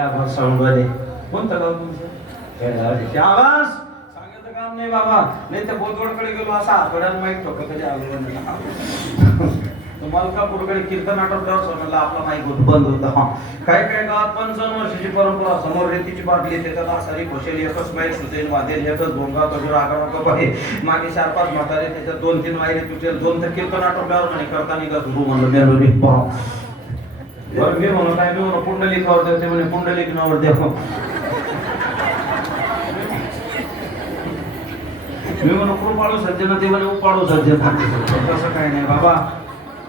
या आपण सांगोले कोणतं गाव तुमचं आवाज? सांगायचं काम नाही बाबा। नाही तर बोदवडकडे गेलो असा आठवड्यात माहीत होतं कधी आलो मलकापूरकडे कीर्तन आठवड्यावर सोनाला आपला माईक होत बंद होता हा। काय काय गावात पंचावन्न वर्षाची परंपरा समोर रेतीची बाटली येते त्याला आसारी घोषेल एकच माईक सुचेल वादेल एकच भोंगा कजूर आगाव कप आहे मागे चार पाच म्हातारे त्याच्यात दोन तीन वायरे तुझे दोन तर कीर्तन आठवड्यावर म्हणे करताना का सुरू म्हणलं पाव बरं मी म्हणून काय मी म्हणून पुंडलिकावर देव ते म्हणे पुंडलिक नावर देव. मी म्हणून कृपाळू सज्जन ते म्हणे उपाळू सज्जन तसं काही नाही बाबा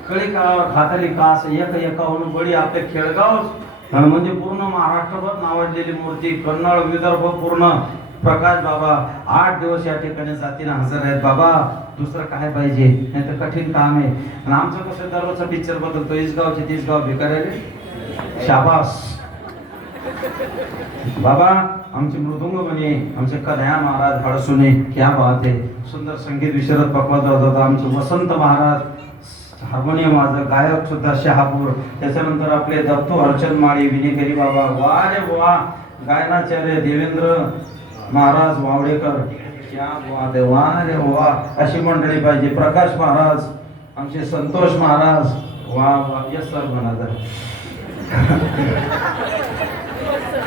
कळी काळावर खातरी कास एक एकाहून बळी आपले खेळगाव. म्हणजे पूर्ण महाराष्ट्रभर नावाजलेली मूर्ती कन्नड विदर्भ पूर्ण. प्रकाश बाबा आठ दिवस या ठिकाणी जातीनं हजर आहेत बाबा. दुसरं काय पाहिजे? नाही तर कठीण काम आहे. आणि आमचं कसं दररोजचा पिक्चर बदलतो. इसगावचे तीसगाव भिकाऱ्याले शाबास. बाबा आमचे मृदुंग म्हणे आमचे कन्हैया महाराज हडसुने क्या बात आहे. सुंदर संगीत विशारद पकवत होता आमचे वसंत महाराज हार्मोनियम माझं गायक सुद्धा शहापूर. त्याच्यानंतर आपले दत्तू हरचंद माळी विनेकरी बाबा. वा रे वा. गायनाचार्य देवेंद्र महाराज वावडेकर. क्या बात आहे रे वा अशी मंडळी पाहिजे. प्रकाश महाराज आमचे संतोष महाराज. वा वा यस सर म्हणा जरा.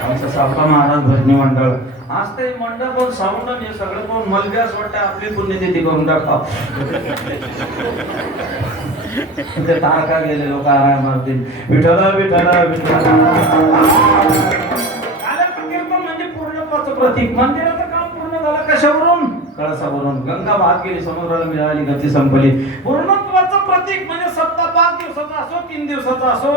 आमचं सावता महाराज भजनी मंडळ. आज ते मंडळ पण साऊंड हे म्हणजे सगळं पण मलबी असं वाटतं आपली पुण्यतिथी करून टाका ते तारका गेले लोक आराम मारतील. विठला विठला विठला म्हणजे पूर्णत्वाचं प्रतीक मंदिर झाला कशावरून? कळसावरून. गंगा वाहत गेली समुद्राला मिळाली गती संपली. पूर्णत्वाचं प्रतीक म्हणजे सप्ताह पाच दिवसाचा असो तीन दिवसाचा असो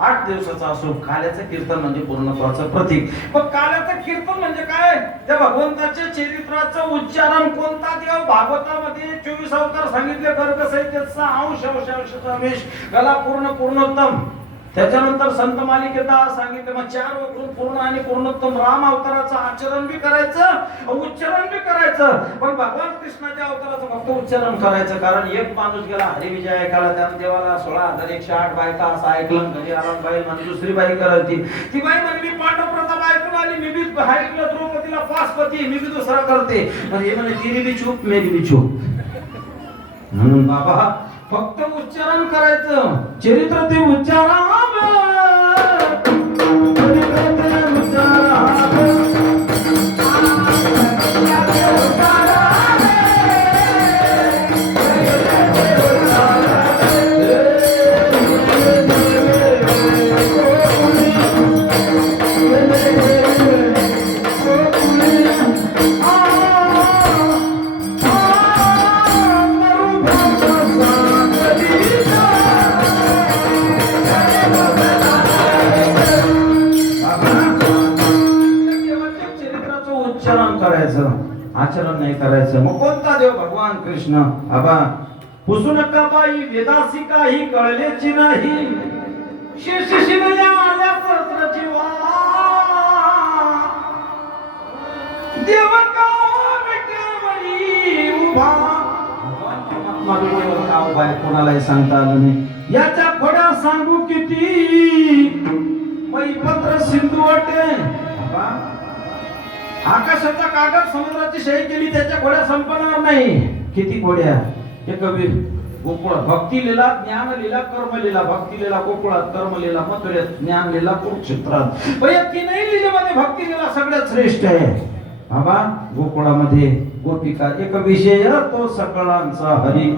आठ दिवसाचा असो. काल्याचं कीर्तन म्हणजे पूर्णत्वाचं प्रतीक. मग काल्याचं कीर्तन म्हणजे काय? त्या भगवंताच्या चरित्राचं उच्चारण कोणता देव? भागवतामध्ये चोवीस अवतार सांगितले गर्ग साहित्याचा अंश अंश अंश गला पूर्ण पूर्णोत्तम. त्याच्यानंतर संत मालिकेत सांगितलं मग चार वक्र पूर्ण आणि पूर्णोत्तम राम अवताराचं आचरण बी करायचं उच्चारण बी करायचं. पण भगवान कृष्णाच्या अवताराचं फक्त उच्चारण करायचं कारण एक माणूस गेला हरिविजय ऐकायला त्यानं देवाला सोळा हजार एकशे आठ बायका असं ऐकलं घरी आरामबाई बाई म्हणजे दुसरी बाई करायची ती बाई म्हणजे मी पांडव प्रताप ऐकून आली मी बी ऐकलं द्रौपदीला पाचपती मी बी दुसरा करते. म्हणजे म्हणे तिने बी चूप मेरी बी चूप म्हणून बाबा फक्त उच्चारण करायचं. चरित्र ते उच्चारण देव भगवान कृष्ण. आबा पुसू नका बाई वेदासी काही कळलेची नाही. शेष शिवल्या आल्या सहस्राची जीवा देव का विटेवरी उभा. उभा कोणालाही सांगता आलं नाही. याच्या खोड्या सांगू किती? मैपत्र सिंधू वाटे. आकाशाचा कागद समुद्राची शाही केली त्याच्या घोड्या संपणार नाही. किती घोड्या? हे कवी गोकुळ. भक्ती लिला ज्ञान लिला कर्म लिला भक्ती लिला गोकुळात कर्म लिला मथुरेत ज्ञान लिला कुरुक्षेत्रात पण लिलेमध्ये भक्ती लिला सगळ्यात श्रेष्ठ आहे. बाबा गोकुळामध्ये गोपिका एक विषय तो सकळांचा हरी.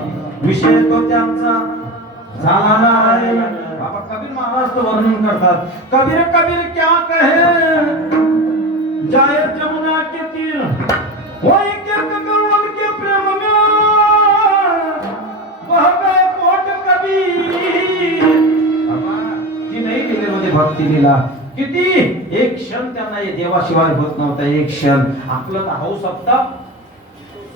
विषय तो त्यांचा झाला नाही. बाबा कबीर महाराज तो वर्णन करतात. कबीर कबीर क्या कहे? जाए जमुना के तीर। वही के करुण के प्रेम में वह गए कोट कबीर। बाबा, ती नाही लिहिलेमध्ये म्हणजे भक्ती लीला। किती? एक क्षण त्यांना हे देवाशिवाय होत नव्हता एक क्षण. आपलं तर हौस सप्ताह.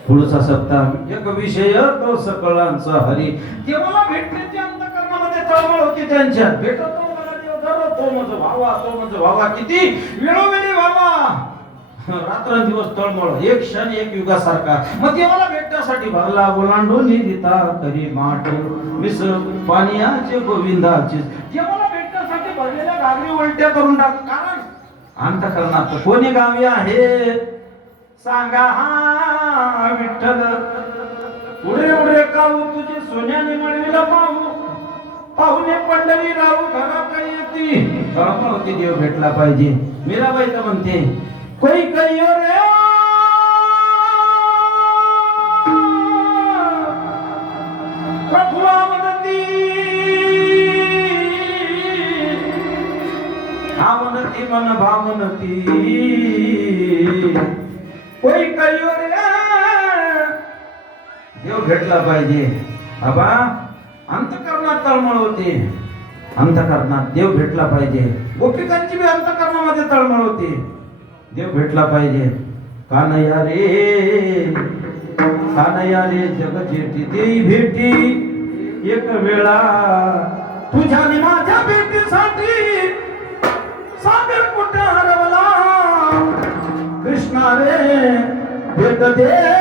पुढचा सप्ताह. एक विषय तो सकळांचा हरी. देवाला भेटण्याची अंतकरणामध्ये तळमळ होती त्यांच्यात. भेटत तो मला म्हणजे भावा तो म्हणजे भावा. किती? वेळोवेळी भावा. रात्रंदिवस तळमळ. एक क्षण एक युगासारखा. मग ते मला भेटण्यासाठी भरला. ओलांडून निरिता करी माठ. मिस पानियाचे गोविंदाचे. ते मला भेटण्यासाठी भरलेल्या गावी उलट्या करून टाक. कारण अंतकरणात कोणी गावी आहे? सांगा. हा विठ्ठल. उडे उडे काऊ तुझे सोन्याने मिळविला पाहू पाहुणे पंढरी राहू घराकडे येती. होती देव भेटला पाहिजे. मीराबाई तर म्हणते कोई कहियो रे प्रभु म्हणती हा म्हणती मन भावनती कोई कहियो रे देव भेटला पाहिजे. बाबा अंतकरणात तळमळ होते. अंतकरणात देव भेटला पाहिजे. गोपिकांची बी अंतकरणामध्ये तळमळ होते. देव भेटला पाहिजे. कानया रे कानया रे जग जेठी देई भेटी. एक वेळा तुझ्या आणि माझ्या भेटीसाठी सागर कुठे हरवला? कृष्णा रे भेट दे.